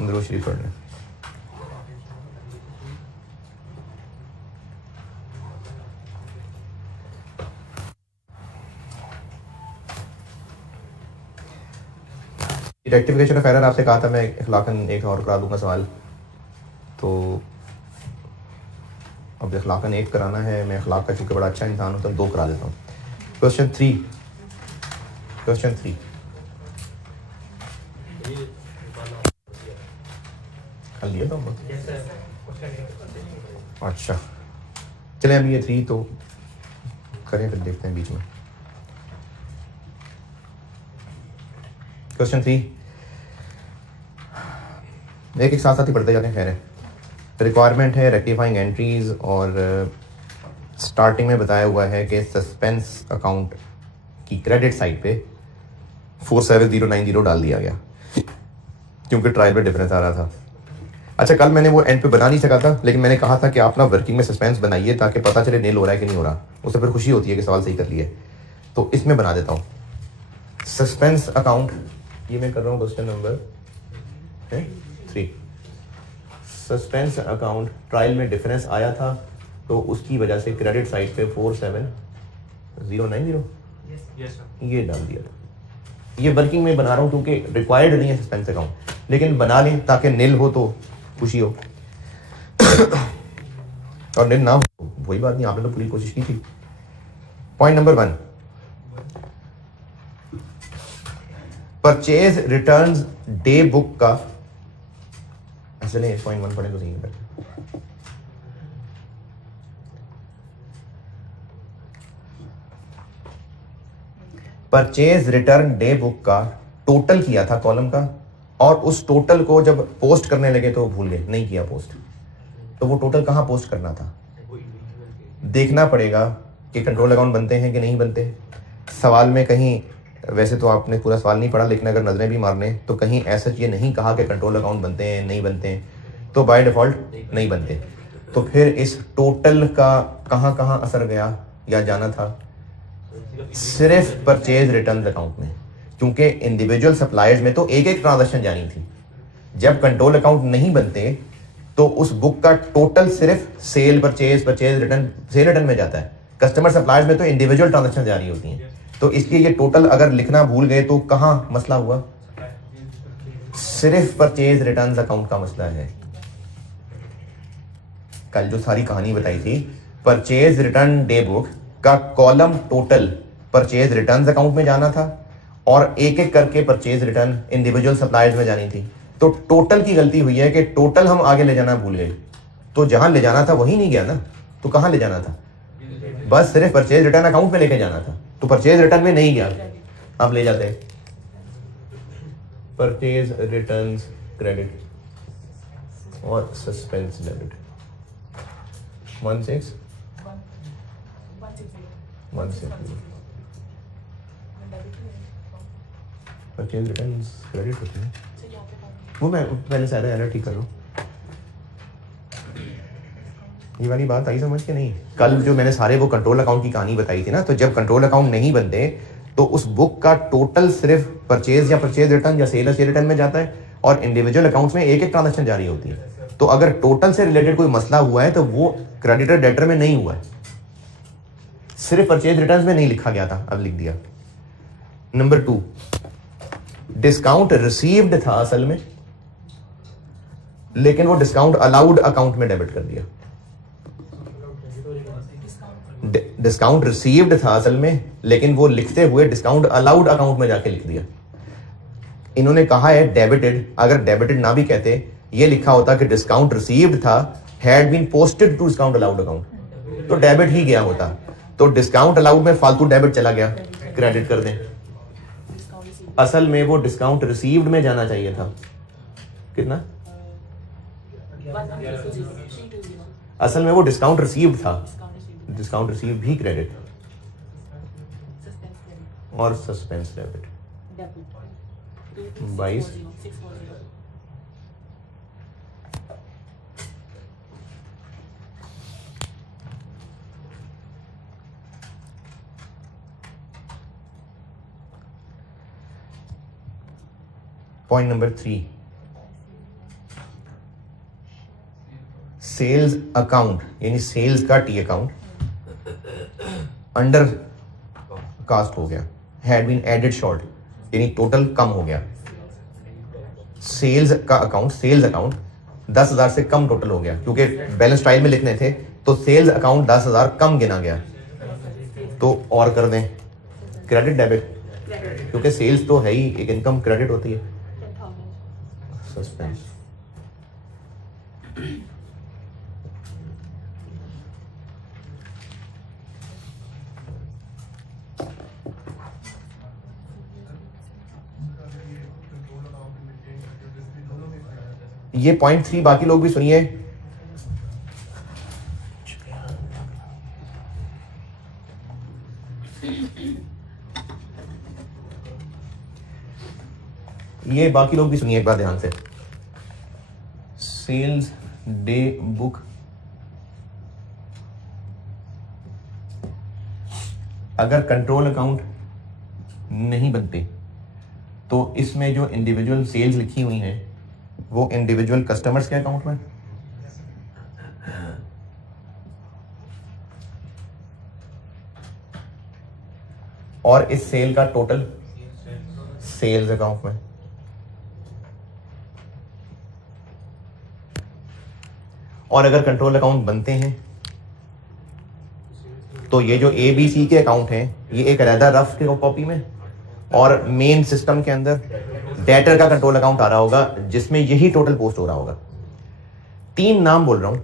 दुरूद शरीफ पढ़ लें। रेक्टिफिकेशन ऑफ एरर आपसे कहा था मैं इखलाकन एक और करा दूंगा सवाल, तो अब इखलाकन एक कराना है। मैं इखलाक का चूँकि बड़ा अच्छा इंसान हूँ तो 2 करा देता हूँ। क्वेश्चन 3 कर लिया तो अच्छा चलें, अभी ये 3 तो करें, फिर देखते हैं बीच में। क्वेश्चन 3 एक साथ साथ ही पढ़ते जाते हैं। खैर है, रिक्वायरमेंट है रेक्टिफाइंग एंट्रीज, और स्टार्टिंग में बताया हुआ है कि सस्पेंस अकाउंट की क्रेडिट साइड पे 47090 डाल दिया गया क्योंकि ट्रायल में डिफरेंस आ रहा था। अच्छा, कल मैंने वो एंड पे बना नहीं सका था, लेकिन मैंने कहा था कि आप ना वर्किंग में सस्पेंस बनाइए ताकि पता चले नील हो रहा है कि नहीं हो रहा। उससे फिर खुशी होती है कि सवाल सही कर लिया। तो इसमें बना देता हूँ सस्पेंस अकाउंट। ये मैं कर रहा हूँ question number 3। Suspense account trial में डिफरेंस आया था तो उसकी वजह से क्रेडिट साइड पे 47090 ये डाल दिया था। ये वर्किंग में बना रहा हूँ क्योंकि रिक्वायर्ड नहीं है सस्पेंस अकाउंट, लेकिन बना लें ताकि नील हो तो खुशी हो और नील ना हो वही बात नहीं, आपने तो पूरी कोशिश की थी। Point number 1, purchase returns day book का, चलिए पॉइंट 1 पढ़े तो सही है। परचेज रिटर्न डे बुक का टोटल किया था कॉलम का, और उस टोटल को जब पोस्ट करने लगे तो भूल गए, नहीं किया पोस्ट। तो वो टोटल कहाँ पोस्ट करना था देखना पड़ेगा कि कंट्रोल अकाउंट बनते हैं कि नहीं बनते। सवाल में कहीं, वैसे तो आपने पूरा सवाल नहीं पढ़ा, लेकिन अगर नजरें भी मारने तो कहीं ऐसा ये नहीं कहा कि कंट्रोल अकाउंट बनते हैं नहीं बनते हैं, तो बाय डिफॉल्ट नहीं बनते। तो फिर इस टोटल का कहाँ कहाँ असर गया या जाना था, सिर्फ परचेज रिटर्न अकाउंट में, क्योंकि इंडिविजुअल सप्लायर्स में तो एक एक ट्रांजैक्शन जानी थी। जब कंट्रोल अकाउंट नहीं बनते तो उस बुक का टोटल सिर्फ cell purchase return cell return में जाता है। कस्टमर सप्लायर्स में तो इंडिविजुअल ट्रांजैक्शन जारी होती हैं। तो इसलिए ये टोटल अगर लिखना भूल गए तो कहां मसला हुआ, सिर्फ परचेज रिटर्न अकाउंट का मसला है। कल जो सारी कहानी बताई थी, परचेज रिटर्न डे बुक का column total purchase return account में जाना था और एक एक करके परचेज रिटर्न इंडिविजुअल सप्लायर्स में जानी थी। तो टोटल की गलती हुई है कि टोटल हम आगे ले जाना भूल गए। तो जहां ले जाना था वही नहीं गया ना, तो कहां ले जाना था, बस सिर्फ परचेज रिटर्न अकाउंट में लेके जाना था। तो परचेज रिटर्न में नहीं गया, अब ले जाते हैं परचेज रिटर्न क्रेडिट और suspense debit 16 purchase return credit होती है, वो मैं पहले सारा एरर ठीक कर रहा हूँ। ये वाली बात आई समझ के नहीं? कल जो मैंने सारे वो कंट्रोल अकाउंट की कहानी बताई थी ना, तो जब कंट्रोल अकाउंट नहीं बनते तो उस बुक का टोटल सिर्फ परचेज या परचेज रिटर्न या सेल रिटर्न में जाता है और इंडिविजुअल अकाउंट्स में एक एक ट्रांजैक्शन जारी होती है। तो अगर टोटल से रिलेटेड कोई मसला हुआ है तो वो क्रेडिटर डेटर में नहीं हुआ है, सिर्फ परचेज रिटर्न में नहीं लिखा गया था, अब लिख दिया। नंबर 2, डिस्काउंट रिसीव्ड था असल में, लेकिन वो डिस्काउंट अलाउड अकाउंट में डेबिट कर दिया। डिस्काउंट रिसीव्ड था असल में, लेकिन वो लिखते हुए डिस्काउंट अलाउड अकाउंट में जाके लिख दिया। इन्होंने कहा है डेबिटेड, अगर डेबिटेड ना भी कहते, ये लिखा होता कि डिस्काउंट रिसीव्ड था, had been posted to discount allowed account, तो डेबिट ही गया होता। तो डिस्काउंट अलाउड में फालतू डेबिट चला गया, क्रेडिट कर दें। असल में वो डिस्काउंट रिसीव्ड में जाना चाहिए था। कितना? असल में वो डिस्काउंट रिसीव्ड था, डिस्काउंट रिसीव भी क्रेडिट और suspense debit 22। Point number 3, sales account यानी सेल्स का टी अकाउंट अंडर कास्ट हो गया, हैड बीन एडेड शॉर्ट यानी टोटल कम हो गया। सेल्स का अकाउंट, सेल्स अकाउंट 10,000 से कम टोटल हो गया, क्योंकि बैलेंस स्टाइल में लिखने थे तो सेल्स अकाउंट 10,000 कम गिना गया, तो और कर दें क्रेडिट डेबिट, क्योंकि सेल्स तो है ही एक इनकम, क्रेडिट होती है। सस्पेंस ये पॉइंट 3 बाकी लोग भी सुनिए। ये बाकी लोग भी सुनिए एक बार ध्यान से। सेल्स डे बुक अगर कंट्रोल अकाउंट नहीं बनते तो इसमें जो इंडिविजुअल सेल्स लिखी हुई हैं वो इंडिविजुअल कस्टमर्स के अकाउंट में, और इस सेल का टोटल सेल्स अकाउंट में। और अगर कंट्रोल अकाउंट बनते हैं तो ये जो ए बी सी के अकाउंट हैं ये एक अलग रफ कॉपी में, और मेन सिस्टम के अंदर डेटर का कंट्रोल अकाउंट आ रहा होगा जिसमें यही टोटल पोस्ट हो रहा होगा। 3 नाम बोल रहा हूं,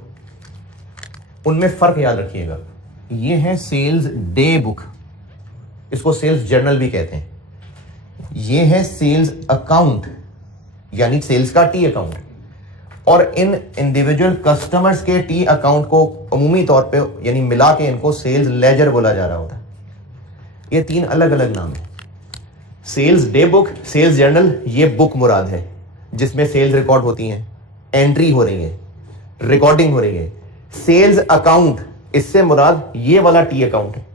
उनमें फर्क याद रखिएगा। ये है सेल्स डे बुक, इसको सेल्स जर्नल भी कहते हैं। ये है सेल्स अकाउंट यानी सेल्स का टी अकाउंट, और इन इंडिविजुअल कस्टमर्स के टी अकाउंट को अमूमी तौर पे यानी मिला के इनको सेल्स लेजर बोला जा रहा होता है। ये 3 अलग अलग नाम है। Sales day book, sales journal, ये बुक मुराद है जिसमें सेल्स रिकॉर्ड होती हैं, एंट्री हो रही है, रिकॉर्डिंग हो रही है। सेल्स अकाउंट, इससे मुराद ये वाला टी अकाउंट है,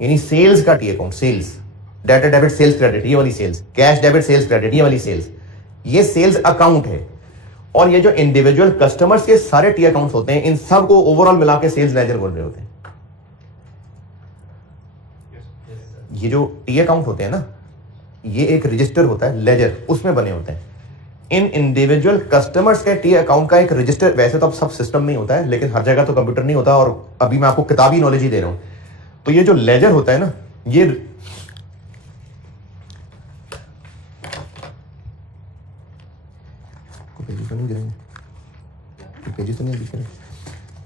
यानी सेल्स का T account, sales debit debit sales credit ये वाली sales, cash debit sales credit ये वाली सेल्स, ये सेल्स अकाउंट है। और ये जो इंडिविजुअल कस्टमर्स के सारे टी अकाउंट्स होते हैं इन सब को ओवरऑल मिला के सेल्स लेजर बोल रहे होते हैं। ये जो टी अकाउंट होते हैं ना, ये एक रजिस्टर होता है लेजर, उसमें बने होते हैं। इन इंडिविजुअल कस्टमर्स के टी अकाउंट का एक रजिस्टर, वैसे तो अब सब सिस्टम में ही होता है लेकिन हर जगह तो कंप्यूटर नहीं होता, और अभी मैं आपको किताबी नॉलेज ही दे रहा हूं। तो ये जो लेजर होता है ना, ये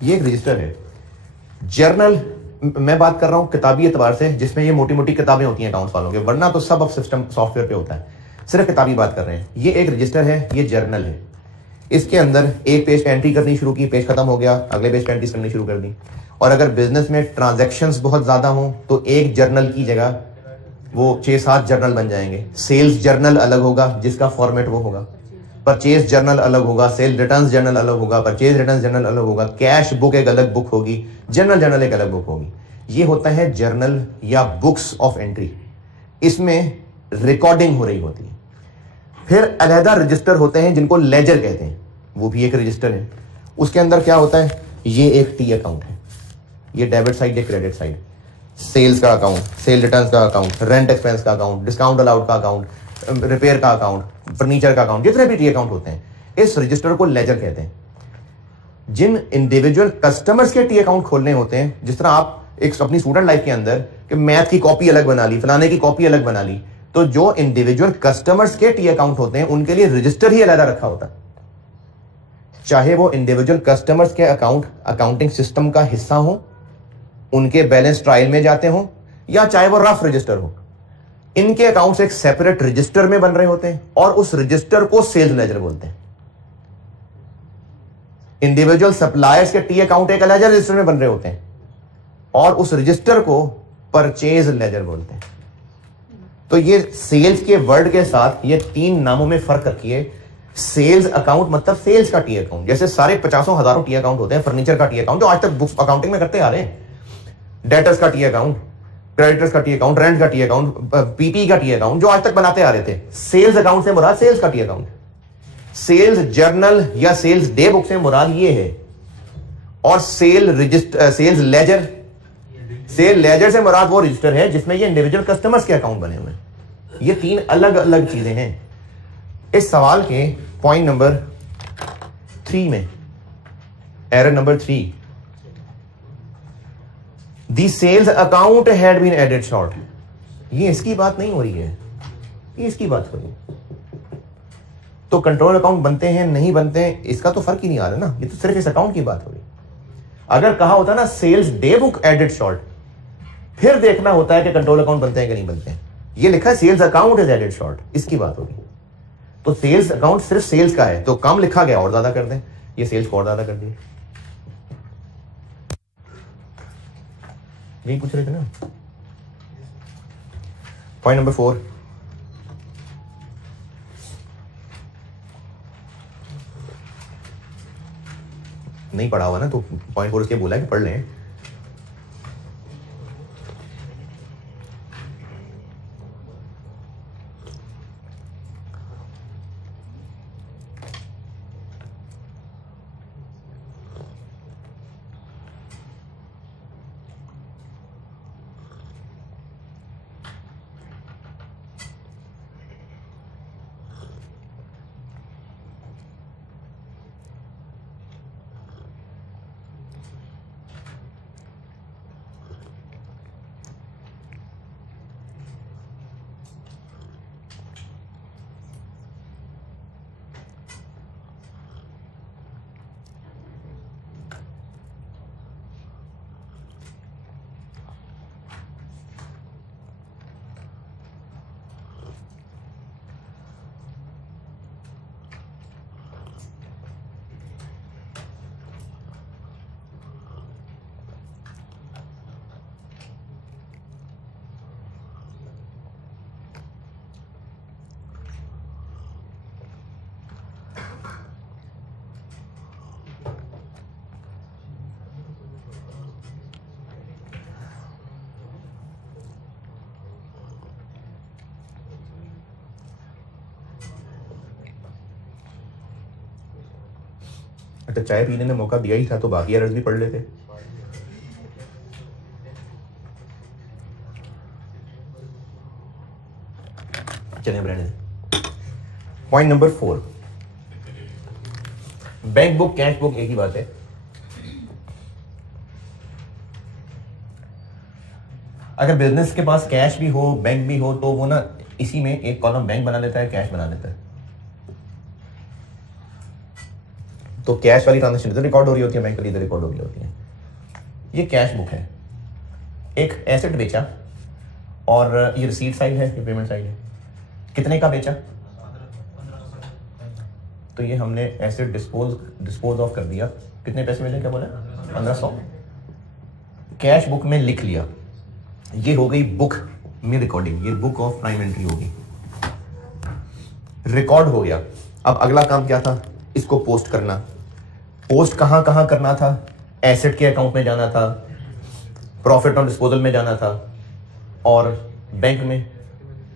ये एक रजिस्टर है। जर्नल मैं बात कर रहा हूं किताबी एतबार से, जिसमें ये मोटी मोटी किताबें होती हैं अकाउंट्स वालों के, वरना तो सब अब सिस्टम सॉफ्टवेयर पे होता है, सिर्फ किताबी बात कर रहे हैं। ये एक रजिस्टर है, ये जर्नल है। इसके अंदर एक पेज पे एंट्री करनी शुरू की, पेज खत्म हो गया, अगले पेज पे एंट्री करनी शुरू कर दी। और अगर बिजनेस में ट्रांजैक्शंस बहुत ज्यादा हों तो एक जर्नल की जगह वो 6-7 जर्नल बन जाएंगे। सेल्स जर्नल अलग होगा जिसका फॉर्मेट वो होगा, परचेज जर्नल अलग होगा, सेल रिटर्न्स जर्नल अलग होगा, परचेज रिटर्न्स जर्नल अलग होगा, कैश बुक एक अलग बुक होगी, जनरल जर्नल एक अलग बुक होगी। ये होता है जर्नल या बुक्स ऑफ एंट्री, इसमें रिकॉर्डिंग हो रही होती है। फिर अलहदा रजिस्टर होते हैं जिनको लेजर कहते हैं, वो भी एक रजिस्टर है। उसके अंदर क्या होता है, ये एक टी अकाउंट है, ये डेबिट साइड है, क्रेडिट साइड, सेल्स का अकाउंट, सेल रिटर्न्स का अकाउंट, रेंट एक्सपेंस का अकाउंट, डिस्काउंट अलाउड का अकाउंट, रिपेयर का अकाउंट, फर्नीचर का अकाउंट, जितने भी टी अकाउंट होते हैं इस रजिस्टर को लेजर कहते हैं। जिन इंडिविजुअल कस्टमर्स के टी अकाउंट खोलने होते हैं, जिस तरह आप एक अपनी स्टूडेंट लाइफ के अंदर कि मैथ की कॉपी अलग बना ली, फलाने की कॉपी अलग बना ली, तो जो इंडिविजुअल कस्टमर्स के टी अकाउंट होते हैं उनके लिए रजिस्टर ही अलग रखा होता है, चाहे वो इंडिविजुअल कस्टमर्स के अकाउंट अकाउंटिंग सिस्टम का हिस्सा हो, उनके बैलेंस ट्रायल में जाते हो, या चाहे वो रफ रजिस्टर हो। इनके अकाउंट्स एक सेपरेट रजिस्टर में बन रहे होते हैं और उस रजिस्टर को सेल्स लेजर बोलते हैं। इंडिविजुअल सप्लायर्स के टी अकाउंट एक अलग रजिस्टर में बन रहे होते हैं और उस रजिस्टर को परचेज लेजर बोलते हैं। तो ये सेल्स के वर्ड के साथ ये 3 नामों में फर्क रखिए। सेल्स अकाउंट मतलब सेल्स का टी अकाउंट, जैसे सारे 50,000 टी अकाउंट होते हैं, फर्नीचर का टी अकाउंट जो आज तक बुक्स अकाउंटिंग में करते आ रहे हैं, डेटर्स का टी अकाउंट, क्रेडिटर्स का टी अकाउंट, रेंट का टी अकाउंट, पीपी का टी अकाउंट जो आज तक बनाते आ रहे थे। सेल्स अकाउंट से मुराद सेल्स का टी अकाउंट, सेल्स जर्नल या सेल्स डे बुक से मुराद ये है और सेल लेजर, सेल लेजर से मुराद वो रजिस्टर है जिसमें ये इंडिविजुअल कस्टमर्स के अकाउंट बने हुए हैं। ये तीन अलग अलग चीजें हैं। इस सवाल के पॉइंट नंबर 3 में, error number 3, the sales account had been added short, ये इसकी बात नहीं हो रही है, ये इसकी बात हो रही है। तो कंट्रोल अकाउंट बनते हैं नहीं बनते हैं इसका तो फर्क ही नहीं आ रहा ना, ये तो सिर्फ इस अकाउंट की बात हो रही है। अगर कहा होता ना sales day book added short, फिर देखना होता है कि कंट्रोल अकाउंट बनते हैं कि नहीं बनते हैं। ये लिखा है sales account is added short, इसकी बात होगी। तो सेल्स अकाउंट सिर्फ सेल्स का है तो कम लिखा गया और ज्यादा कर दें, ये सेल्स को और ज्यादा कर दिए। यही पूछ रहे थे ना। पॉइंट नंबर 4, नहीं पढ़ा हुआ ना तो पॉइंट 4 उसके बोला है कि पढ़ लें। अच्छा, चाय पीने ने मौका दिया ही था तो बाकी एरर्स भी पढ़ लेते। चलिए brand, point number 4, bank book cash book एक ही बात है। अगर बिजनेस के पास कैश भी हो बैंक भी हो तो वो ना इसी में एक कॉलम बैंक बना लेता है, कैश बना लेता है। तो कैश वाली ट्रांजेक्शन इधर रिकॉर्ड हो रही होती है, बैंक वाली इधर रिकॉर्ड हो रही होती है। ये कैश बुक है, एक एसेट बेचा और ये रिसीट साइड है, ये पेमेंट साइड है। कितने का बेचा? तो ये हमने एसेट डिस्पोज ऑफ कर दिया। कितने पैसे मिले? क्या बोला? 1500। कैश बुक में लिख लिया, ये हो गई बुक में रिकॉर्डिंग, ये बुक ऑफ प्राइम एंट्री होगी, रिकॉर्ड हो गया। अब अगला काम क्या था? इसको पोस्ट करना। पोस्ट कहां कहां करना था? एसेट के अकाउंट में जाना था, प्रॉफिट ऑन डिस्पोजल में जाना था और बैंक में,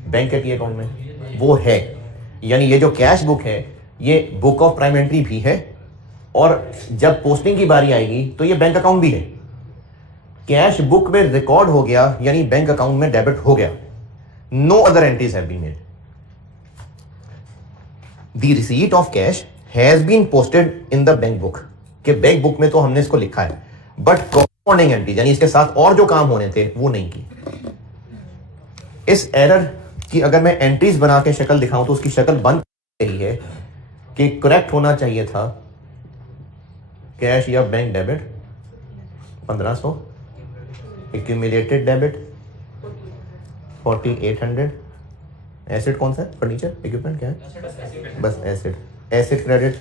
बैंक के अकाउंट में वो है। यानी ये जो कैश बुक है ये बुक ऑफ प्राइम एंट्री भी है और जब पोस्टिंग की बारी आएगी तो ये बैंक अकाउंट भी है। कैश बुक में रिकॉर्ड हो गया यानी बैंक अकाउंट में डेबिट हो गया। No other entries have been made. The receipt of cash has been posted in the bank book, के बैंक बुक में तो हमने इसको लिखा है, बट कॉरस्पॉन्डिंग एंट्री यानी इसके साथ और जो काम होने थे वो नहीं की। इस एरर की अगर मैं एंट्रीज बना के शक्ल दिखाऊं तो उसकी शक्ल बन रही है कि करेक्ट होना चाहिए था कैश या bank debit 1500, accumulated debit 4800, asset कौन सा है? फर्नीचर, इक्विपमेंट क्या है? बस एसेट, एसेट क्रेडिट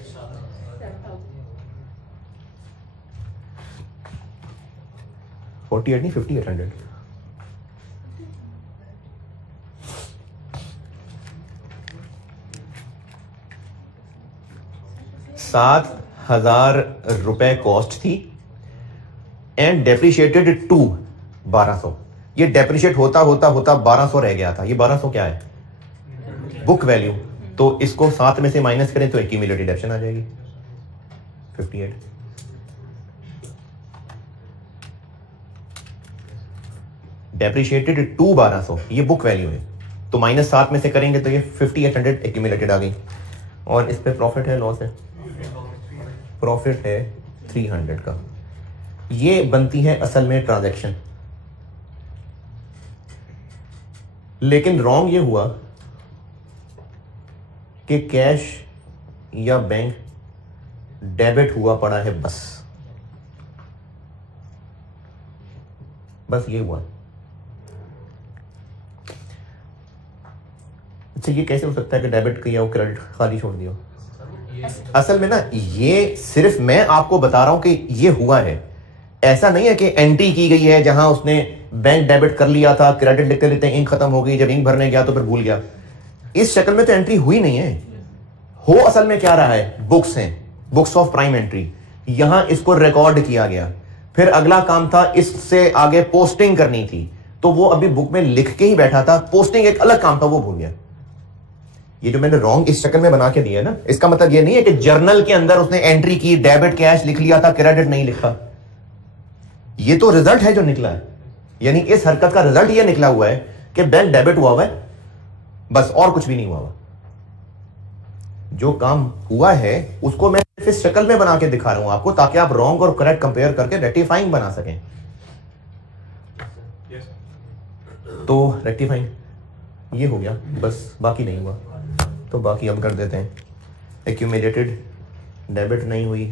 48 नहीं 5800। ₹7,000 कॉस्ट थी एंड डेप्रिशिएटेड टू 1200। ये डेप्रिशिएट होता होता होता 1200 रह गया था। ये 1200 क्या है? Book value. तो इसको 7 में से माइनस करें तो एक्यूमुलेटेड डिडक्शन आ जाएगी 58। डेप्रिशिएटेड टू 1200, ये बुक वैल्यू है, तो -7 में से करेंगे तो ये 5800 एक्यूमुलेटेड आ गई। और इस पे प्रॉफिट है लॉस है? प्रॉफिट है 300 का। ये बनती है असल में ट्रांजैक्शन। लेकिन रॉन्ग ये हुआ कि कैश या बैंक डेबिट हुआ पड़ा है, बस ये हुआ। अच्छा, ये कैसे हो सकता है कि डेबिट किया हो, क्रेडिट खाली छोड़ दिया? असल में ना, ये सिर्फ मैं आपको बता रहा हूं कि ये हुआ है। ऐसा नहीं है कि एंट्री की गई है जहां उसने बैंक डेबिट कर लिया था, क्रेडिट लिखते लिखते इंक खत्म हो गई, जब इंक भरने गया तो फिर भूल गया। इस शक्ल में तो एंट्री हुई नहीं है। हो असल में क्या रहा है, बुक्स हैं, बुक्स ऑफ प्राइम एंट्री, यहां इसको रिकॉर्ड किया गया। फिर अगला काम था इससे आगे पोस्टिंग करनी थी, तो वो अभी बुक में लिख के ही बैठा था, पोस्टिंग एक अलग काम था, वो भूल गया। ये जो मैंने रॉन्ग इस शक्ल में बना के दिया है ना, इसका मतलब ये नहीं है कि जर्नल के अंदर उसने एंट्री की, डेबिट कैश लिख लिया था, क्रेडिट नहीं लिखा। ये तो रिजल्ट है जो निकला है, यानी इस हरकत का रिजल्ट ये निकला हुआ है कि बैंक डेबिट हुआ है, बस, और कुछ भी नहीं हुआ। जो काम हुआ है उसको मैं सिर्फ इस शक्ल में बना के दिखा रहा हूं आपको, ताकि आप रॉन्ग और करेक्ट कंपेयर करके रेक्टिफाइंग बना सकें। तो रेक्टिफाइंग ये हो गया, बस, बाकी नहीं हुआ। तो बाकी अब कर देते हैं। एक्यूमुलेटेड डेबिट नहीं हुई,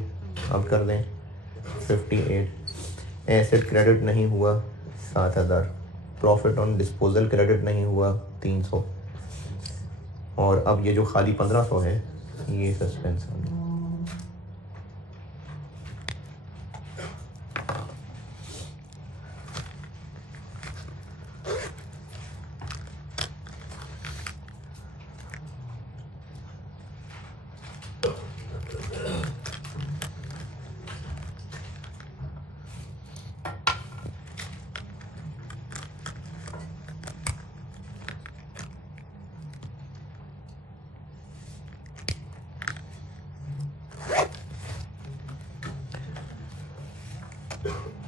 अब कर दें 58। एसेट क्रेडिट नहीं हुआ 7000। प्रॉफिट ऑन डिस्पोजल क्रेडिट नहीं हुआ 300। और अब ये जो खाली 1500 है, ये सस्पेंस आ गया।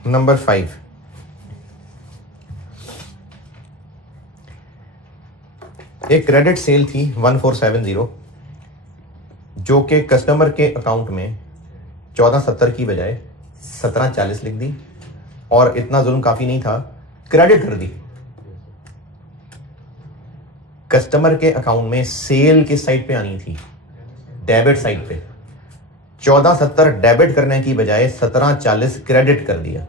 नंबर 5, एक क्रेडिट सेल थी 1470, जो कि कस्टमर के अकाउंट में 1470 की बजाय 1740 लिख दी, और इतना जुल्म काफी नहीं था, क्रेडिट कर दी। कस्टमर के अकाउंट में सेल किस साइड पे आनी थी, डेबिट साइड पे। 1470 डेबिट करने की बजाय 1740 क्रेडिट कर दिया।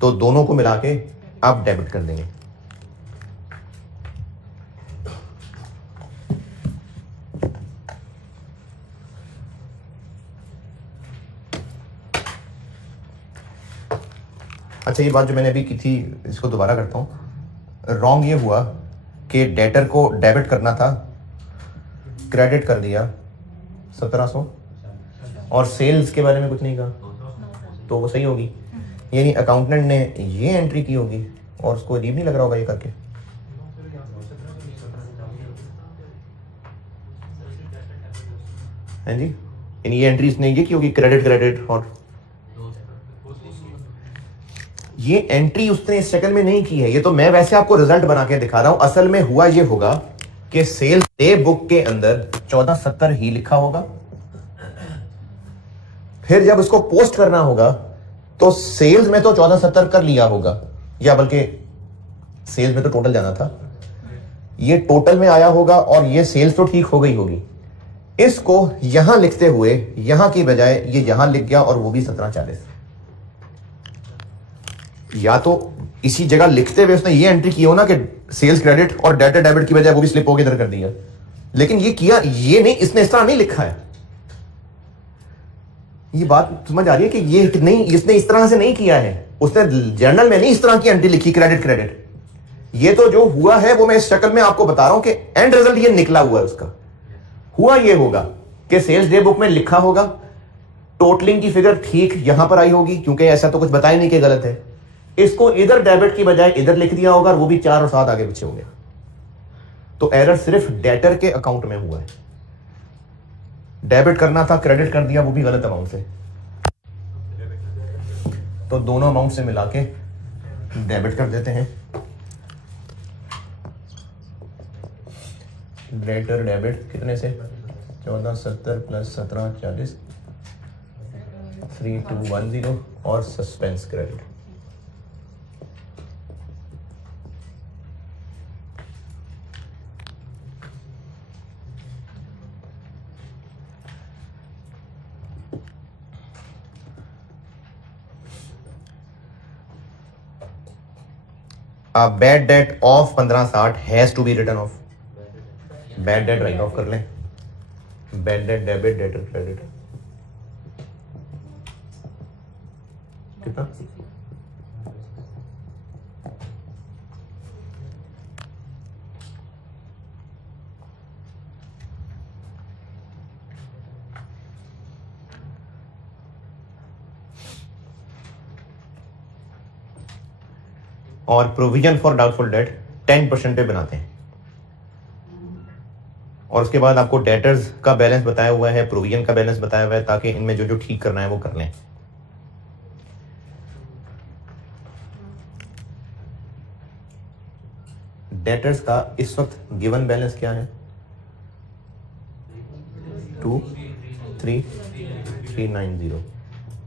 तो दोनों को मिला के आप डेबिट कर देंगे। अच्छा, ये बात जो मैंने अभी की थी, इसको दोबारा करता हूं। रॉन्ग ये हुआ कि डेटर को डेबिट करना था, क्रेडिट कर दिया 1700, और सेल्स के बारे में कुछ नहीं कहा, तो वो सही होगी। यानी अकाउंटेंट ने ये एंट्री की होगी और उसको अजीब नहीं लग रहा होगा ये करके। हैं जी, यानी ये एंट्री इसने ये की होगी, क्रेडिट क्रेडिट, और ये एंट्री उसने इस शक्ल में नहीं की है। ये तो मैं वैसे आपको रिजल्ट बना के दिखा रहा हूं। असल में हुआ ये होगा कि सेल्स डे बुक के अंदर 1470 ही लिखा होगा, फिर जब उसको पोस्ट करना होगा तो सेल्स में तो 1470 कर लिया होगा, या बल्कि सेल्स में तो टोटल जाना था, ये टोटल में आया होगा, और ये सेल्स तो ठीक हो गई होगी। इसको यहां लिखते हुए यहां की बजाय ये यहां लिख गया, और वो भी 1740। या तो इसी जगह लिखते हुए उसने ये एंट्री की हो ना कि सेल्स क्रेडिट, और डेटा डेबिट की बजाय वो भी स्लिप होकर इधर कर दिया, लेकिन ये किया ये नहीं, इसने इस तरह नहीं लिखा है। ये बात समझ आ रही है कि ये नहीं, इसने इस तरह से नहीं किया है, उसने जर्नल में नहीं इस तरह की एंट्री लिखी क्रेडिट क्रेडिट। ये तो जो हुआ है वो मैं इस शक्ल में आपको बता रहा हूं कि एंड रिजल्ट ये निकला हुआ है उसका। हुआ ये होगा कि सेल्स डे बुक में लिखा होगा, टोटलिंग की फिगर ठीक यहां पर आई होगी, क्योंकि ऐसा तो कुछ बताया नहीं कि गलत है। इसको इधर डेबिट की बजाय इधर लिख दिया होगा, और वो भी 4 और 7 आगे पीछे हो गया। तो एरर सिर्फ डेटर के अकाउंट में हुआ है। डेबिट करना था, क्रेडिट कर दिया, वो भी गलत अमाउंट से। तो दोनों अमाउंट से मिला के डेबिट कर देते हैं, डेटर डेबिट कितने से 14 70 प्लस 17 40 3210 और suspense credit. Bad debt of 1560 has to be written off. Bad debt write off कर लें, bad debt debit debtor credit कितना, और प्रोविजन फॉर डाउटफुल डेट 10% पे बनाते हैं, और उसके बाद आपको डेटर्स का बैलेंस बताया हुआ है, प्रोविजन का बैलेंस बताया हुआ है, ताकि इनमें जो जो ठीक करना है वो कर लें। डेटर्स का इस वक्त गिवन बैलेंस क्या है 23390,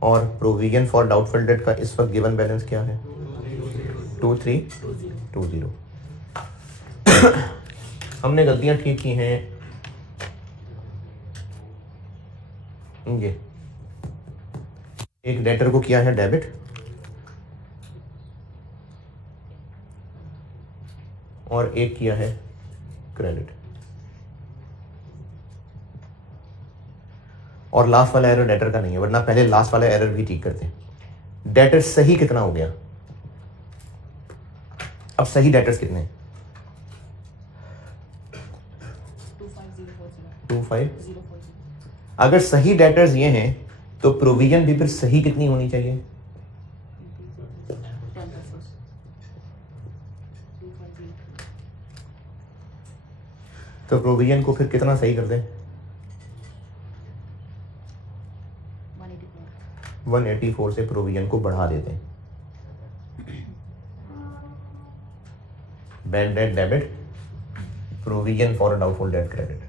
और प्रोविजन फॉर डाउटफुल डेट का इस वक्त गिवन बैलेंस क्या है 2320। हमने गलतियां ठीक की हैं, ये एक डेटर को किया है डेबिट और एक किया है क्रेडिट, और लास्ट वाला एरर डेटर का नहीं है, वरना पहले लास्ट वाला एरर भी ठीक करते हैं। डेटर सही कितना हो गया, अब सही डेटर्स कितने हैं 25। अगर सही डेटर्स ये हैं तो प्रोविजन भी फिर सही कितनी होनी चाहिए, तो प्रोविजन को फिर कितना सही कर दें 184 से प्रोविजन को बढ़ा देते हैं। Bad debt debit, provision for doubtful debt credit.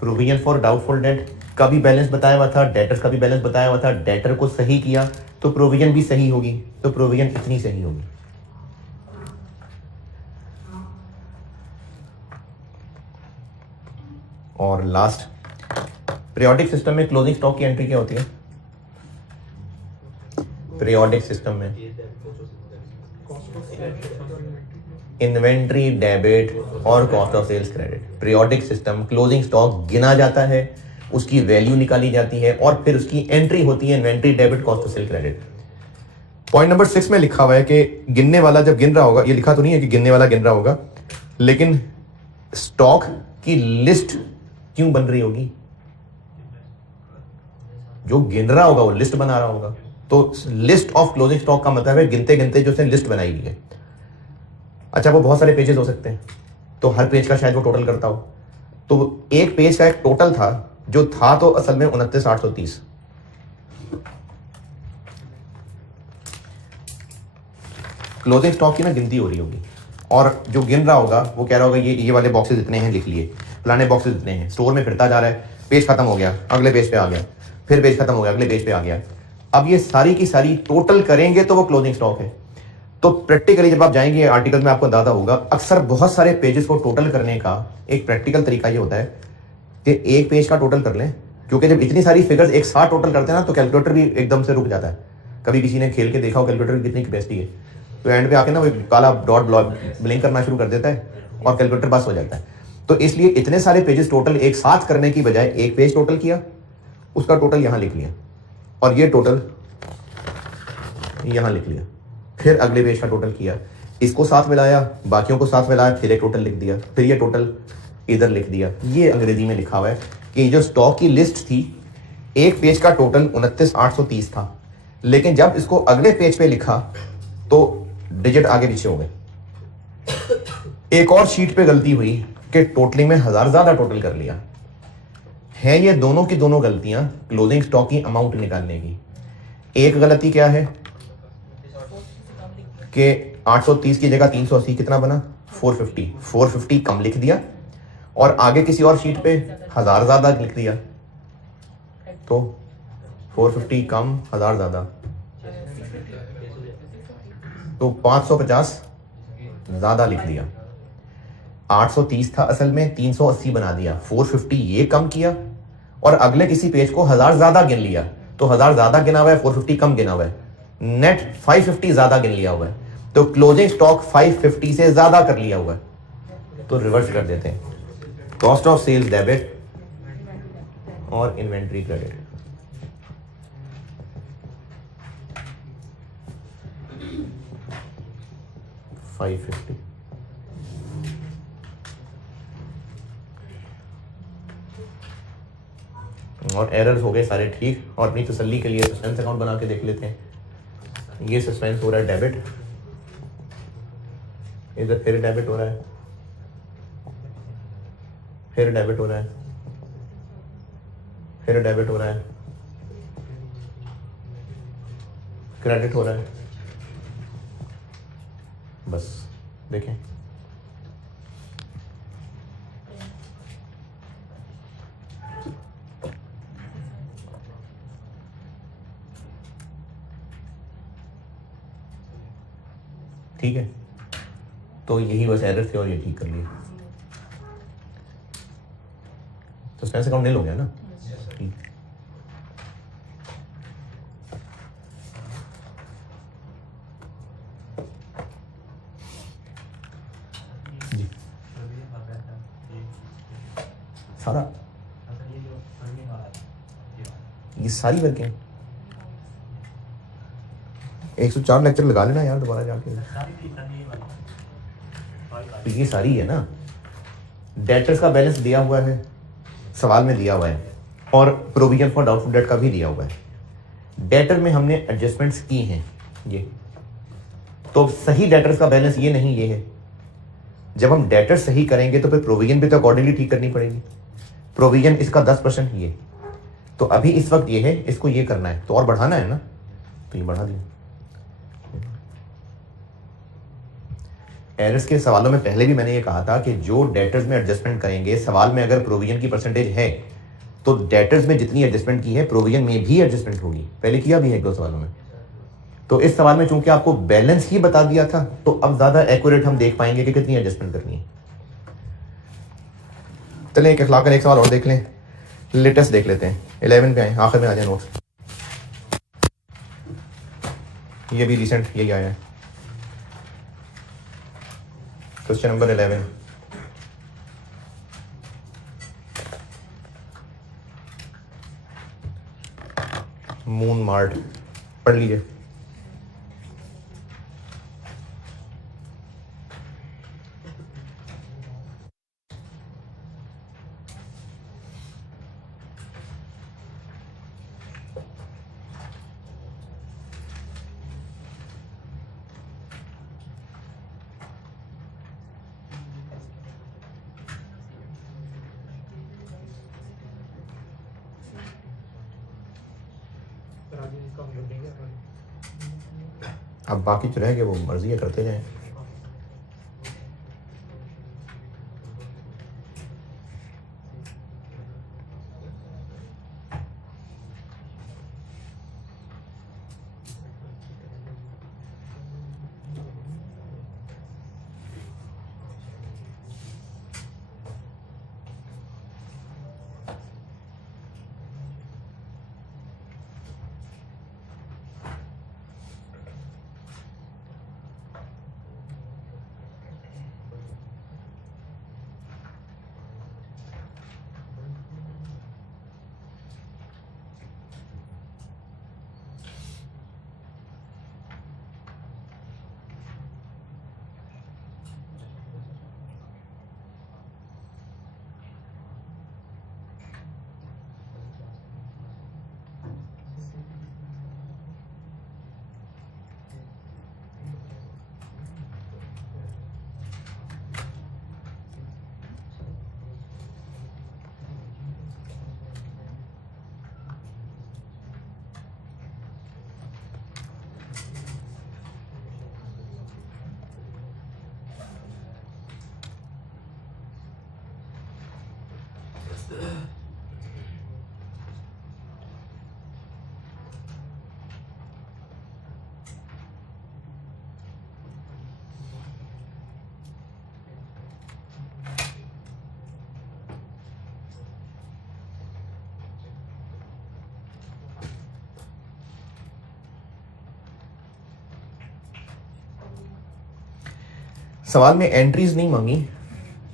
Provision for doubtful debt का भी बैलेंस बताया हुआ था, डेटर्स का भी बैलेंस बताया हुआ था। डेटर को सही किया तो प्रोविजन भी सही होगी, तो प्रोविजन इतनी सही होगी। और लास्ट, पीरियोडिक सिस्टम में क्लोजिंग स्टॉक की एंट्री क्या होती है, पीरियोडिक सिस्टम में इन्वेंट्री डेबिट और cost of sales credit. Periodic system closing stock गिना जाता है, उसकी वैल्यू निकाली जाती है और फिर उसकी एंट्री होती है inventory debit cost of cell credit. Point number 6 में लिखा हुआ है कि गिनने वाला जब गिन रहा होगा, ये लिखा तो नहीं है कि गिनने वाला गिन रहा होगा, लेकिन स्टॉक की लिस्ट क्यों बन रही होगी, जो गिन रहा होगा वो लिस्ट बना रहा होगा। तो लिस्ट ऑफ क्लोजिंग स्टॉक का मतलब है गिनते गिनते जो उसने लिस्ट बनाई हुई है। अच्छा, वो बहुत सारे पेजेस हो सकते हैं, तो हर पेज का शायद वो टोटल करता हो, तो एक पेज का एक टोटल था, जो था तो असल में 29,830। क्लोजिंग स्टॉक की ना गिनती हो रही होगी, और जो गिन रहा होगा वो कह रहा होगा ये वाले बॉक्सेस इतने हैं, लिख लिए, फलाने बॉक्सेस इतने हैं। स्टोर में फिरता जा रहा है, पेज खत्म हो गया, अगले पेज पे आ गया, फिर पेज खत्म हो गया, अगले पेज पे आ गया। अब ये सारी की सारी टोटल करेंगे तो वो क्लोजिंग स्टॉक है। तो प्रैक्टिकली जब आप जाएंगे आर्टिकल में आपको अंदाजा होगा, अक्सर बहुत सारे पेजेस को टोटल करने का एक प्रैक्टिकल तरीका ये होता है कि एक पेज का टोटल कर लें, क्योंकि जब इतनी सारी फिगर्स एक साथ टोटल करते हैं ना तो कैलकुलेटर भी एकदम से रुक जाता है। कभी किसी ने खेल के देखा हो कैलकुलेटर की कितनी कैपेसिटी है, तो एंड पे आके ना वो काला डॉट ब्लिंक करना शुरू कर देता है और कैलकुलेटर बस हो जाता है। तो इसलिए इतने सारे पेजेस टोटल एक साथ करने की बजाय एक पेज टोटल किया, उसका टोटल यहां लिख लिया, और ये टोटल यहां लिख लिया, फिर अगले पेज का टोटल किया, इसको साथ मिलाया, बाकियों को साथ मिलाया, फिर एक टोटल लिख दिया, फिर ये टोटल इधर लिख दिया। ये अंग्रेजी में लिखा हुआ है कि जो स्टॉक की लिस्ट थी, एक पेज का टोटल 29,830 था, लेकिन जब इसको अगले पेज पे लिखा तो डिजिट आगे पीछे हो गए। एक और शीट पे गलती हुई कि टोटलिंग में 1000 ज्यादा टोटल कर लिया, हैं ये दोनों की दोनों गलतियां क्लोजिंग स्टॉक की अमाउंट निकालने की। एक गलती क्या है कि 830 की जगह 380 कितना बना 450 कम लिख दिया और आगे किसी और शीट पे 1000 ज्यादा लिख दिया, तो 450 कम 1000 ज्यादा तो 550 ज्यादा लिख दिया। 830 था असल में, 380 बना दिया, 450 ये कम किया और अगले किसी पेज को 1000 ज्यादा गिन लिया, तो 1000 ज्यादा गिना हुआ है, 450 कम गिना हुआ है, नेट 550 ज्यादा गिन लिया हुआ है, तो क्लोजिंग स्टॉक 550 से ज्यादा कर लिया हुआ है, तो रिवर्स कर देते हैं, कॉस्ट ऑफ सेल्स डेबिट और इन्वेंट्री क्रेडिट। और एरर्स हो गए सारे ठीक। और अपनी तसल्ली के लिए सस्पेंस अकाउंट बना के देख लेते हैं। ये सस्पेंस हो रहा है डेबिट, इधर फिर डेबिट हो रहा है, फिर डेबिट हो रहा है, फिर डेबिट हो रहा है, क्रेडिट हो रहा है। बस देखें, ठीक है, तो यही बस एरर थे और ये ठीक कर लिए। तो सस्पेंस अकाउंट नील हो गया ना। ठीक, जी सारा ये सारी वर्कें 104 लेक्चर लगा लेना यार दोबारा जाके। तो ये सारी है ना, डेटर्स का बैलेंस दिया हुआ है, सवाल में दिया हुआ है, और प्रोविजन फॉर डाउटफुल डेट का भी दिया हुआ है। डेटर में हमने एडजस्टमेंट्स की हैं ये, तो सही डेटर्स का बैलेंस ये नहीं ये है। जब हम डेटर सही करेंगे तो फिर प्रोविजन भी तो अकॉर्डिंगली ठीक करनी पड़ेगी। प्रोविजन इसका 10% ये, तो अभी इस वक्त ये है, इसको ये करना है तो और बढ़ाना है ना, तो ये बढ़ा दिया। एरर्स के सवालों में पहले भी मैंने ये कहा था कि जो डेटर्स में एडजस्टमेंट करेंगे, सवाल में अगर प्रोविजन की परसेंटेज है तो डेटर्स में जितनी एडजस्टमेंट की है प्रोविजन में भी एडजस्टमेंट होगी। पहले किया भी है एक दो सवालों में। तो इस सवाल में चूंकि आपको बैलेंस ही बता दिया था, तो अब ज्यादा एक्यूरेट हम देख पाएंगे कि कितनी एडजस्टमेंट करनी है। चलें एक अखलाक का एक सवाल और देख लें, लेटेस्ट देख लेते हैं। 11 पे आए, आखिर में आ जाए नोट्स। ये भी रिसेंट यही आया है, क्वेश्चन नंबर 11। मून मार्ट पढ़ लीजिए। अब बाकी जो रहेंगे वो मर्जी है, करते जाएं। सवाल में एंट्रीज नहीं मांगी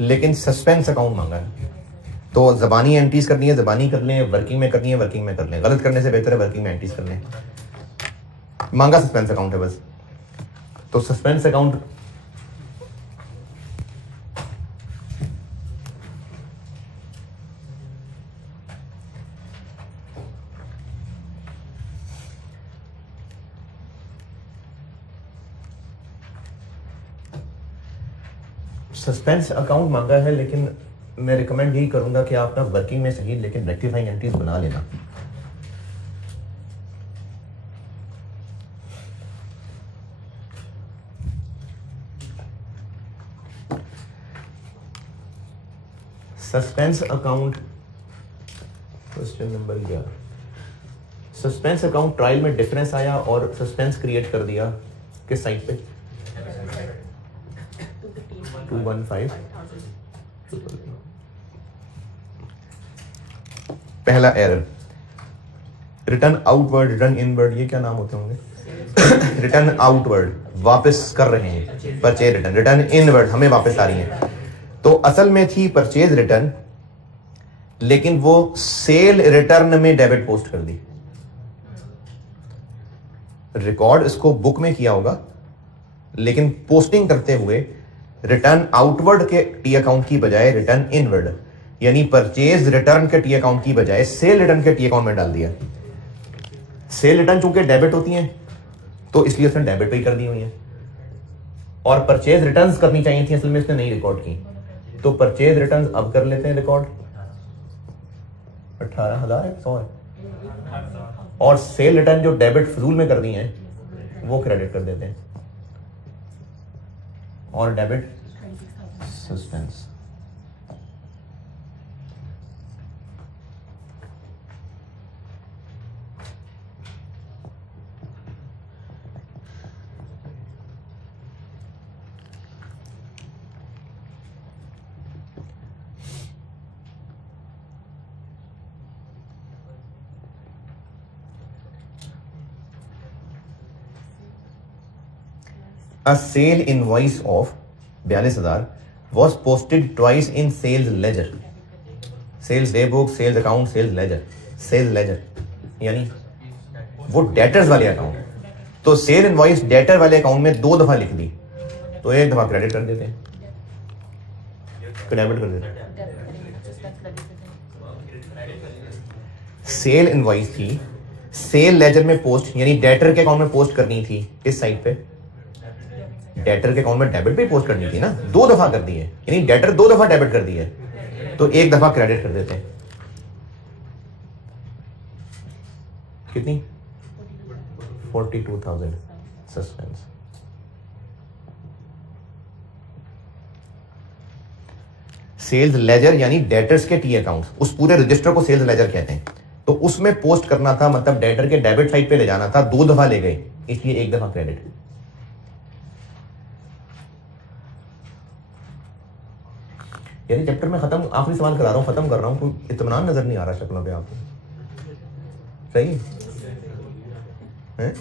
लेकिन सस्पेंस अकाउंट मांगा है। तो ज़बानी एंट्रीज करनी है ज़बानी कर लें, वर्किंग में करनी है वर्किंग में कर लें, गलत करने से बेहतर है वर्किंग में एंट्रीज कर लें। मांगा सस्पेंस अकाउंट है बस। तो सस्पेंस अकाउंट सस्पेंस अकाउंट मांगा है, लेकिन मैं रिकमेंड यही करूंगा कि आप ना वर्किंग में सही लेकिन रेक्टिफाइंग एंट्रीज बना लेना। Suspense account question number 11। Suspense account trial में डिफरेंस आया और सस्पेंस क्रिएट कर दिया किस साइड पे? 215। पहला error, return outward return inward, ये क्या नाम होते होंगे? रिटर्न आउटवर्ड वापस कर रहे हैं परचेज रिटर्न, रिटर्न इनवर्ड हमें वापस आ रही है। तो असल में थी परचेज रिटर्न, लेकिन वो सेल रिटर्न में डेबिट पोस्ट कर दी। रिकॉर्ड इसको बुक में किया होगा, लेकिन पोस्टिंग करते हुए रिटर्न आउटवर्ड के टी अकाउंट की बजाय रिटर्न इनवर्ड, यानी परचेज रिटर्न के टी अकाउंट की बजाय सेल रिटर्न के टी अकाउंट में डाल दिया। सेल रिटर्न चूंकि डेबिट होती हैं तो इसलिए उसने डेबिट पे कर दी हुई है, और परचेज रिटर्न्स करनी चाहिए थी, असल में इसने नहीं रिकॉर्ड की। तो परचेज रिटर्न्स अब कर लेते हैं रिकॉर्ड, 18,000 है 100 है, और सेल रिटर्न जो डेबिट फजूल में कर दी हैं वो क्रेडिट कर देते हैं, और debit suspense. A sale invoice of 42,000 was posted twice in sales ledger, sales day book, sales account, sales ledger, sales ledger यानी वो डेटर्स वाले अकाउंट। तो सेल इनवॉइस डेटर वाले अकाउंट में 2 दफा लिख दी, तो 1 दफा क्रेडिट कर देते हैं, डेबिट कर देते हैं। सेल इनवॉइस थी, सेल लेजर में पोस्ट, यानी डेटर के अकाउंट में पोस्ट करनी थी इस साइड पे, डेटर के अकाउंट में डेबिट पे पोस्ट करनी थी ना, 2 दफा कर दी है, यानी डेटर 2 दफा डेबिट कर दी है, तो 1 दफा क्रेडिट कर देते हैं। कितनी? 42,000 सस्पेंस। सेल्स लेजर यानी डेटर्स के टी अकाउंट, उस पूरे रजिस्टर को सेल्स लेजर कहते हैं। तो उसमें पोस्ट करना था, मतलब डेटर के डेबिट साइड पे ले जाना था, 2 दफा ले गए, इसलिए 1 दफा क्रेडिट। यानी चैप्टर में खत्म, आखिरी सवाल करा रहा हूं, खत्म कर रहा हूं, कोई इत्मीनान नजर नहीं आ रहा शक्लों पे आपको, सही है?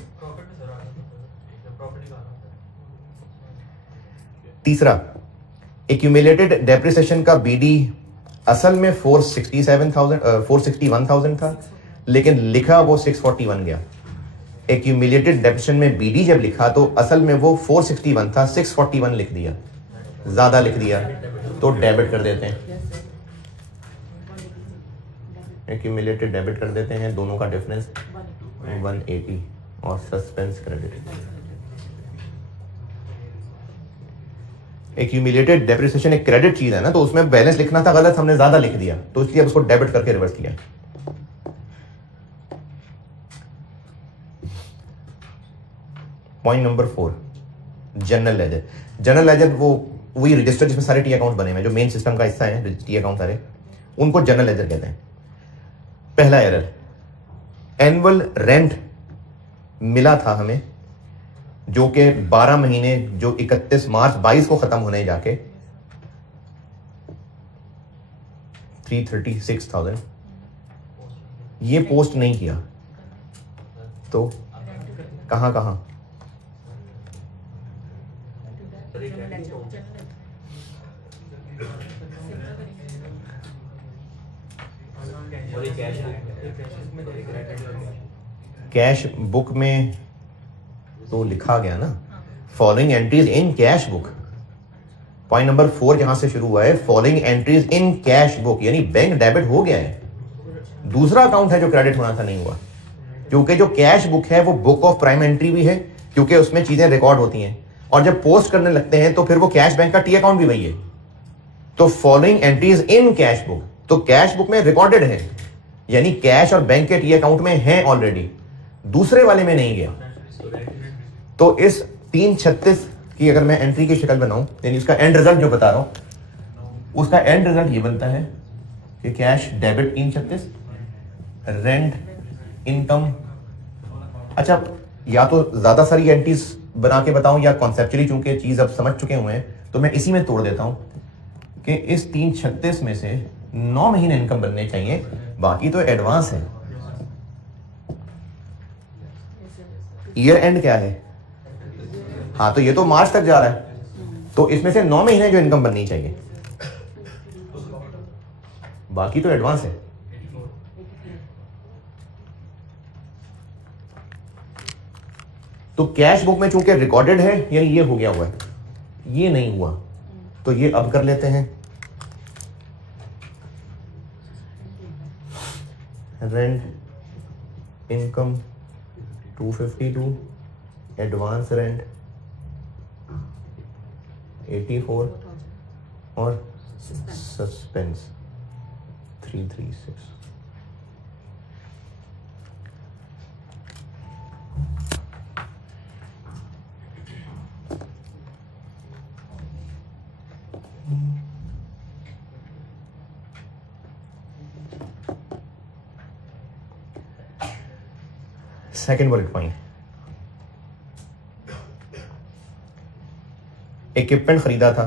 तीसरा, एक्यूमुलेटेड डेप्रिसिएशन का बीडी असल में 461,000 था, लेकिन लिखा वो 641 गया। एक्यूमुलेटेड डेप्रिसिएशन में बीडी जब लिखा तो असल में वो 461 था, 641 लिख दिया, ज्यादा लिख दिया, तो डेबिट कर देते हैं, एक्यूमुलेटेड डेबिट कर देते हैं, दोनों का डिफरेंस 180 और सस्पेंस क्रेडिट। एक्यूमुलेटेड डेप्रिसिएशन एक क्रेडिट चीज है ना, तो उसमें बैलेंस लिखना था गलत, हमने ज्यादा लिख दिया, तो इसलिए अब उसको डेबिट करके रिवर्स किया। Point number 4, general ledger. General ledger वो वही रजिस्टर जिसमें सारे टी अकाउंट बने हुए हैं, जो मेन सिस्टम का हिस्सा है टी अकाउंट सारे, उनको जनरल लेजर कहते हैं। पहला एरर, एनुअल रेंट मिला था हमें, जो कि 12 महीने, जो 31 मार्च 22 को खत्म होने जाके 336,000, ये पोस्ट नहीं किया, तो कहां कैश बुक में तो लिखा गया ना, following entries in cash book. Point number 4 जहां से शुरू हुआ है, following entries in cash book, यानी बैंक डेबिट हो गया है। दूसरा अकाउंट है जो क्रेडिट होना था, नहीं हुआ, क्योंकि जो कैश बुक है वो बुक ऑफ प्राइम एंट्री भी है, क्योंकि उसमें चीजें रिकॉर्ड होती हैं, और जब पोस्ट करने लगते हैं तो फिर वो कैश बैंक का टी अकाउंट भी वही है। तो following entries in cash book, तो कैश बुक में रिकॉर्डेड है, यानी कैश और बैंक के टी अकाउंट में है ऑलरेडी, दूसरे वाले में नहीं गया। तो इस 336 की अगर मैं एंट्री की शक्ल बनाऊं, यानी उसका एंड रिजल्ट जो बता रहा हूं, उसका एंड रिजल्ट ये बनता है कि कैश डेबिट 336, रेंट इनकम। अच्छा, या तो ज्यादा सारी एंट्रीज बना के बताऊं, या कॉन्सेप्चुअली चूंकि चीज अब समझ चुके हुए हैं तो मैं इसी में तोड़ देता हूं कि इस 336 में से 9 महीने इनकम बनने चाहिए, बाकी तो एडवांस है। ईयर एंड क्या है? हाँ, तो ये तो मार्च तक जा रहा है, तो इसमें से 9 महीने जो इनकम बननी चाहिए, बाकी तो एडवांस है। तो कैश बुक में चूंकि रिकॉर्डेड है, यानी ये हो गया हुआ है, ये नहीं हुआ, तो ये अब कर लेते हैं। रेंट इनकम 252, एडवांस रेंट 84 और suspense 336। Second bullet point, equipment खरीदा था,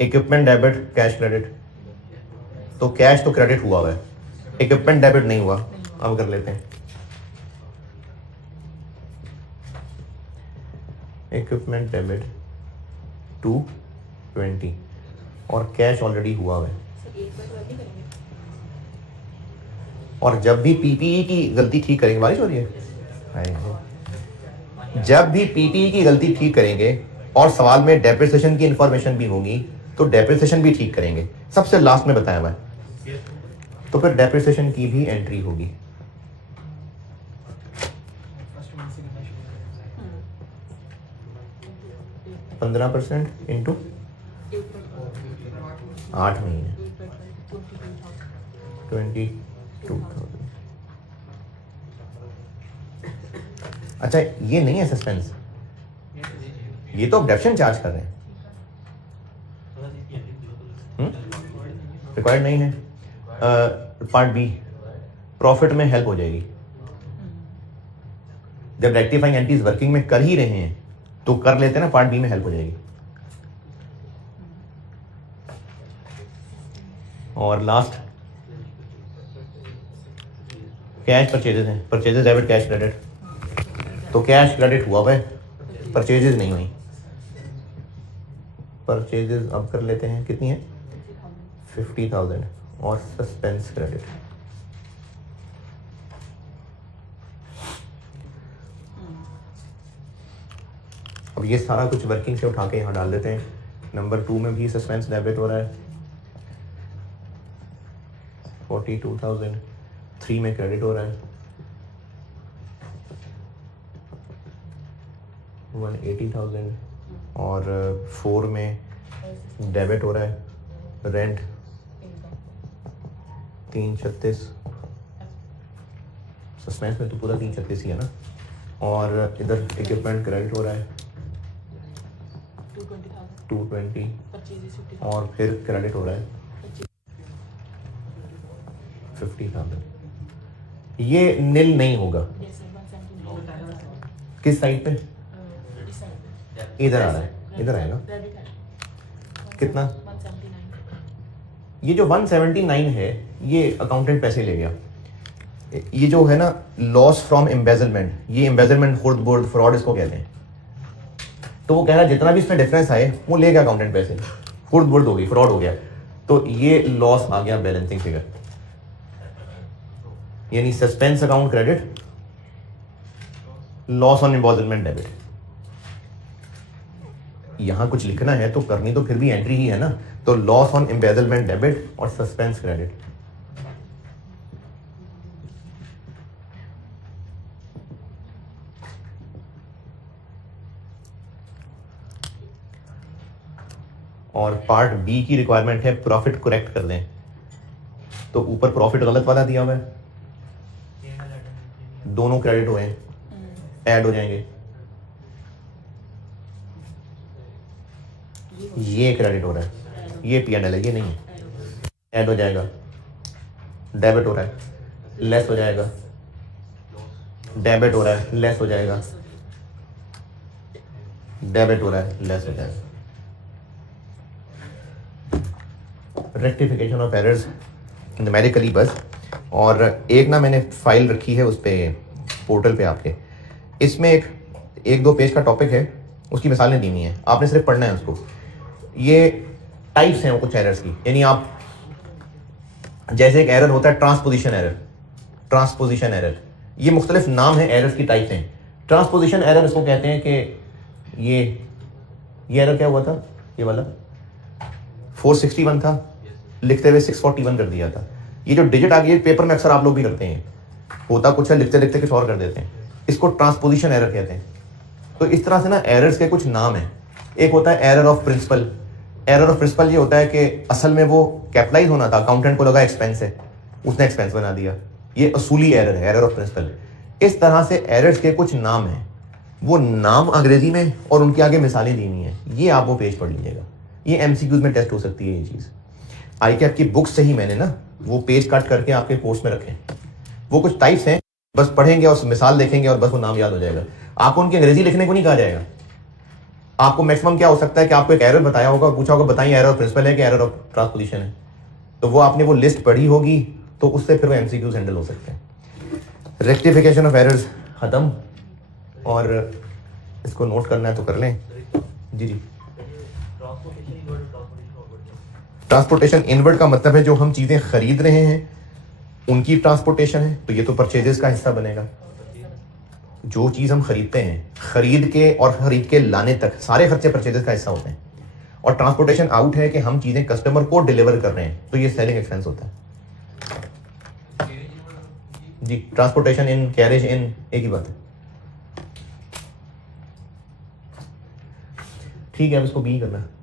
इक्विपमेंट डेबिट, कैश क्रेडिट। तो कैश तो क्रेडिट हुआ है, इक्विपमेंट डेबिट नहीं हुआ। अब कर लेते हैं, इक्विपमेंट डेबिट 220 और कैश ऑलरेडी हुआ है। और जब भी पीपीई की गलती ठीक करेंगे, बारिश हो रही है, जब भी पीपीई की गलती ठीक करेंगे और सवाल में डेप्रिसिएशन की इंफॉर्मेशन भी होगी, तो डेप्रिसिएशन भी ठीक करेंगे, सबसे लास्ट में बताया हुआ है, तो फिर डेप्रिसिएशन की भी एंट्री होगी। %, इंटू 8 महीने 22,000। अच्छा, ये नहीं है सस्पेंस, ये तो ऑब्जेक्शन चार्ज कर रहे हैं, रिक्वायर्ड नहीं है। पार्ट बी, प्रॉफिट में हेल्प हो जाएगी। जब रेक्टिफाइंग एंटीज वर्किंग में कर ही रहे हैं तो कर लेते हैं ना, पार्ट बी में हेल्प हो जाएगी। और लास्ट कैश परचेजेस हैं, परचेजेस डेबिट, कैश क्रेडिट। तो कैश क्रेडिट हुआ है, परचेजेस नहीं हुई। परचेजेस अब कर लेते हैं, कितनी है? 50,000 और सस्पेंस क्रेडिट। अब ये सारा कुछ वर्किंग से उठा के यहाँ डाल देते हैं। नंबर 2 में भी सस्पेंस डेबिट हो रहा है 42,000, 3 में क्रेडिट हो रहा है 180,000 और 4 में डेबिट हो रहा है रेंट 336। सस्पेंस में तो पूरा 336 ही है ना। और इधर इक्विपमेंट क्रेडिट हो रहा है 220 और फिर क्रेडिट हो रहा है 50,000। ये नील नहीं होगा। किस साइड पे? इधर आ रहा है, इधर आएगा कितना? ये जो 179 है ये अकाउंटेंट पैसे ले गया। ये जो है ना लॉस फ्रॉम एम्बेजलमेंट, ये एम्बेजलमेंट खुर्द बुर्द फ्रॉड इसको कहते हैं। तो वो कह रहा है जितना भी इसमें डिफरेंस आए वो ले गया अकाउंटेंट पैसे, फुर्द बुर्द हो गई, फ्रॉड हो गया, तो ये लॉस आ गया बैलेंसिंग फिगर, यानी suspense account credit, loss on embezzlement debit. यहां कुछ लिखना है तो करनी तो फिर भी एंट्री ही है ना, तो लॉस ऑन एम्बेजलमेंट डेबिट और सस्पेंस क्रेडिट। और पार्ट बी की रिक्वायरमेंट है प्रॉफिट करेक्ट कर दें, तो ऊपर प्रॉफिट गलत वाला दिया हुआ है, दोनों क्रेडिट हुए ऐड हो जाएंगे, ये क्रेडिट हो रहा है, ये P&L है, ये नहीं है, ऐड हो जाएगा, डेबिट हो रहा है, लेस हो जाएगा, डेबिट हो रहा है, लेस हो जाएगा, डेबिट हो रहा है, लेस हो जाएगा। रेक्टिफिकेशन ऑफ एरर्स न्यूमेरिकली बस। और एक ना मैंने फाइल रखी है उस पर पोर्टल पे आपके, इसमें एक दो पेज का टॉपिक है, उसकी मिसालें दी हुई हैं, आपने सिर्फ पढ़ना है उसको। ये टाइप्स हैं वो कुछ एरर्स की, यानी आप जैसे एक एरर होता है ट्रांसपोजिशन एरर, ट्रांसपोजिशन एरर, ये मुख्तलिफ नाम है, एरर्स की टाइप्स हैं। ट्रांसपोजिशन एरर इसको कहते हैं कि ये एरर क्या हुआ था, ये वाला 461 था, लिखते हुए 641 कर दिया था। ये जो डिजिट आ गई है पेपर में अक्सर आप लोग भी करते हैं, होता कुछ है, लिखते लिखते कुछ और कर देते हैं, इसको ट्रांसपोजिशन एरर कहते हैं। तो इस तरह से ना एरर्स के कुछ नाम हैं। एक होता है error of principle. Error of principle ये होता है कि असल में वो कैपिटलाइज होना था, अकाउंटेंट को लगा एक्सपेंस है, उसने एक्सपेंस बना दिया, ये असूली एरर है, एरर ऑफ प्रिंसिपल। इस तरह से एरर्स के कुछ नाम हैं, वो नाम अंग्रेजी में और उनके आगे मिसालें दी हुई हैं, ये आप वो पेज पढ़ लीजिएगा, ये MCQs में टेस्ट हो सकती है ये चीज़। ICAP की बुक से ही मैंने ना वो पेज कट करके आपके कोर्स में रखे, वो कुछ टाइप्स हैं, बस पढ़ेंगे और मिसाल देखेंगे और बस वो नाम याद हो जाएगा। आपको उनकी अंग्रेजी लिखने को नहीं कहा जाएगा। आपको मैक्सिमम क्या हो सकता है कि आपको एक एरर बताया होगा और पूछा होगा बताइए एरर ऑफ प्रिंसिपल है कि एरर ऑफ ट्रांसपोजिशन है, तो वो आपने वो लिस्ट पढ़ी होगी, तो उससे फिर वो MCQs हैंडल हो सकते हैं। रेक्टिफिकेशन ऑफ एरर्स खत्म, और इसको नोट करना है तो कर लें। जी जी, ट्रांसपोर्टेशन इनवर्ड का मतलब है जो हम चीज़ें खरीद रहे हैं उनकी ट्रांसपोर्टेशन है, तो ये तो परचेजेस का हिस्सा बनेगा। जो चीज़ हम खरीदते हैं, खरीद के और खरीद के लाने तक सारे खर्चे परचेजेस का हिस्सा होते हैं। और ट्रांसपोर्टेशन आउट है कि हम चीज़ें कस्टमर को डिलीवर कर रहे हैं, तो ये सेलिंग एक्सपेंस होता है। जी, ट्रांसपोर्टेशन इन, कैरेज इन, एक ही बात है। ठीक है, अब इसको बी करना है।